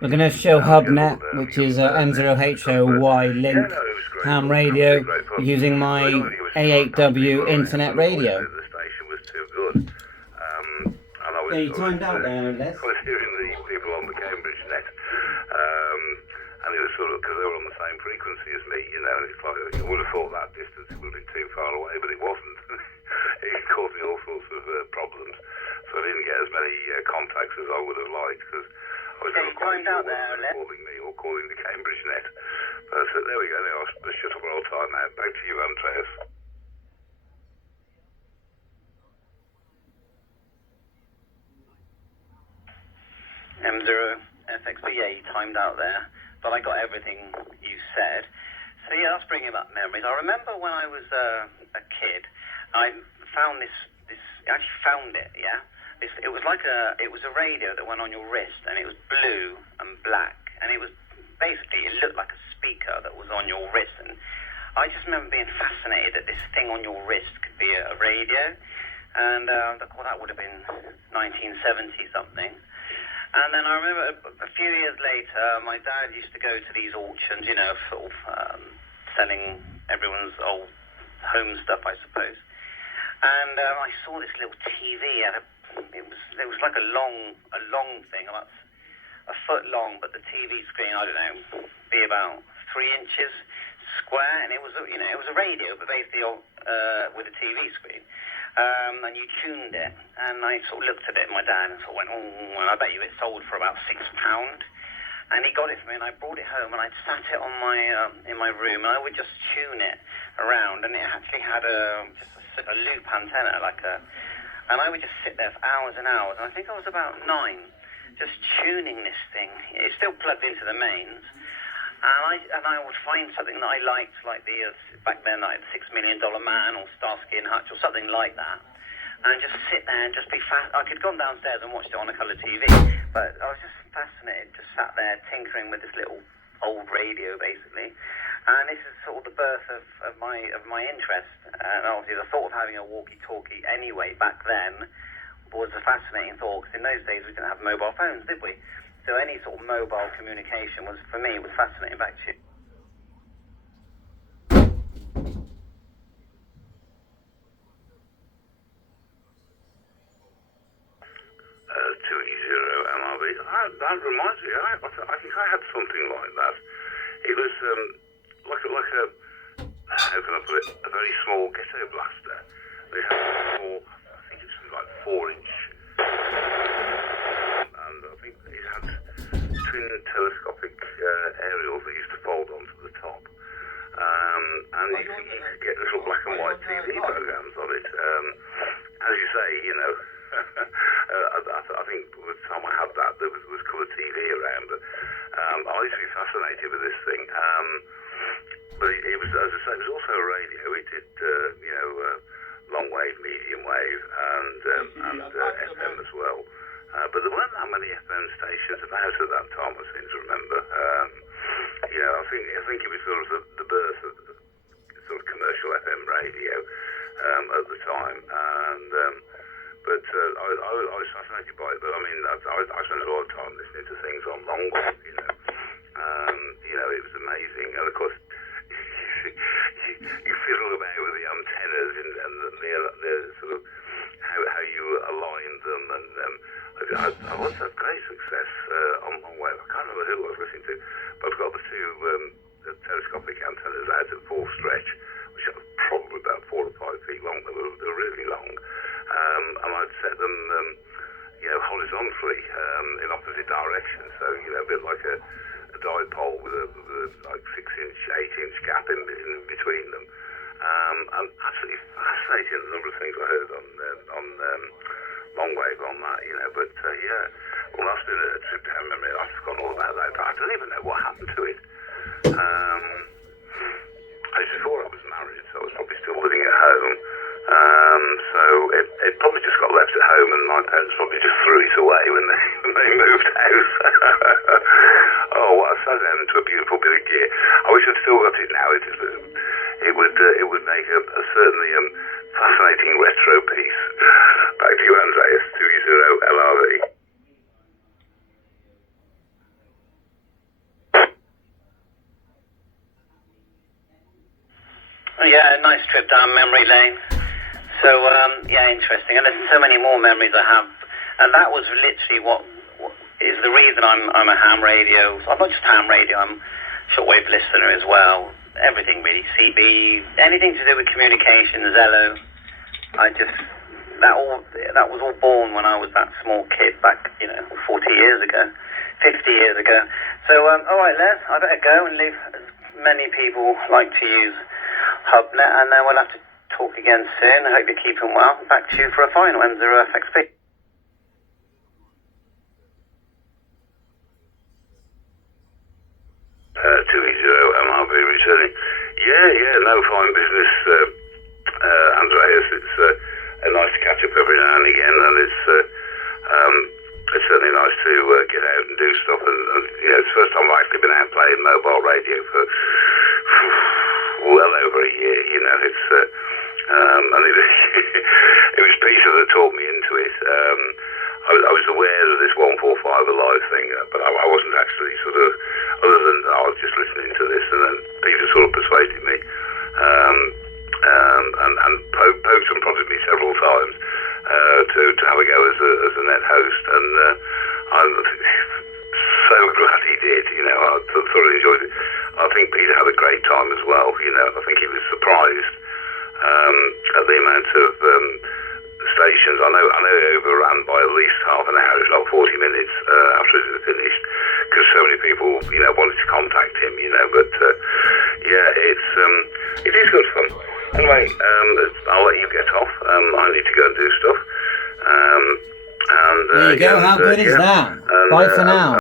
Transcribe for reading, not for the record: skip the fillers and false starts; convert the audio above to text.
We're going to show Hubnet, which is M0HOY link ham radio, using my A8W internet radio. The station was too good. And I was, Yeah, you timed out there, no less. I was hearing the people on the Cambridge net, and it was sort of, because they were on the same frequency as me, you know, and it's like, you would have thought that distance would have been too far away, but it wasn't. It caused me all sorts of problems, so I didn't get as many contacts as I would have liked, because I was never quite sure whether they were calling me or calling the Cambridge net. But there we go, now I'll shut up all time now. Back to you, Andreas. M0FXBA timed out there, but I got everything you said. So yeah, that's bringing back memories. I remember when I was a kid, I found this actually found it, yeah? It was a radio that went on your wrist, and it was blue and black, and it was basically, it looked like a speaker that was on your wrist, and I just remember being fascinated that this thing on your wrist could be a radio, and well, that would have been 1970 something. And then I remember a few years later, my dad used to go to these auctions, you know, sort of selling everyone's old home stuff, I suppose. And I saw this little TV. It was like a long thing, about a foot long, but the TV screen, I don't know, be about 3 inches square, and it was a radio, but basically with a TV screen. And you tuned it, and I sort of looked at it, my dad, and sort of went, oh, I bet you it sold for about £6. And he got it for me, and I brought it home, and I sat it on my in my room, and I would just tune it around, and it actually had just a loop antenna, and I would just sit there for hours and hours, and I think I was about 9, just tuning this thing. It's still plugged into the mains, and I would find something that I liked, like back then, like the $6 Million Man or Starsky and Hutch or something like that, and just sit there and just be I could have gone downstairs and watched it on a colour TV, but I was just fascinated, just sat there tinkering with this little old radio, basically. And this is sort of the birth of my interest. And obviously the thought of having a walkie-talkie anyway back then was a fascinating thought, because in those days we didn't have mobile phones, did we? So any sort of mobile communication was, for me, was fascinating. Back to you. 2E0 MRV. That reminds me, I think I had something like that. It was like a how can I put it, a very small ghetto blaster. They had I think it was like 4-inch, and I think it had twin telescopic aerials that used to fold onto the top, and you could get little black and white TV programs on it. As you say, you know. I think by the time I had that, there was colour TV around, but I used to be fascinated with this thing. But it was, as I say, it was also a radio. It did, long wave, medium wave, and FM as well. But there weren't that many FM stations about at that time, I seem to remember. I think it was sort of the birth of sort of commercial FM radio at the time, and. But I was fascinated by it. But I mean, I spent a lot of time listening to things on longboard. It was amazing. And of course, you fiddle about with the antennas and the sort of how you align them. And I once had great success on wave. I can't remember who I was listening to, but I've got the two telescopic antennas out at full stretch, which are probably about 4 or 5 feet long. They were really long. And I'd set them, horizontally in opposite directions. So, a bit like a dipole with a like 6-inch, 8-inch gap in between them. And absolutely fascinating, the number of things I heard on long wave on that, But well, that's been a trip down memory. I've forgotten all about that. I don't even know what happened to it. It was before I was married, so I was probably still living at home. So it probably just got left at home, and my parents probably just threw it away when they moved house. Oh, what a sad end to a beautiful bit of gear. I wish I'd still got it now. It would make a certainly fascinating retro piece. Back to you, Andreas. 2E0 LRV. Yeah, a nice trip down memory lane. So, yeah, interesting. And there's so many more memories I have. And that was literally what is the reason I'm a ham radio. So I'm not just ham radio, I'm a shortwave listener as well. Everything really, CB, anything to do with communication, Zello. That was all born when I was that small kid back, 40 years ago, 50 years ago. So, all right, Les, I better go and leave. As many people like to use Hubnet, and then we'll have to talk again soon. I hope you're keeping well. Back to you for a final M0FXP. 2 MRB returning. Yeah, no, fine business, Andreas. It's nice to catch up every now and again, and it's certainly nice to get out and do stuff. And it's the first time I've actually been out playing mobile radio for well over a year. It's and it was Peter that taught me into it. I was aware of this 145 Alive thing, but I wasn't actually sort of, other than I was just listening to this, and then Peter sort of persuaded me, and poked and prodded me several times to have a go as a net host, and I'm so glad he did. I thoroughly enjoyed it. I think Peter had a great time as well. I think he was surprised at the amount of stations. I know he overran by at least half an hour, if not 40 minutes after it was finished, because so many people, wanted to contact him, but it is good fun. Anyway, I'll let you get off. I need to go and do stuff. There you go, how good is that? Bye for now.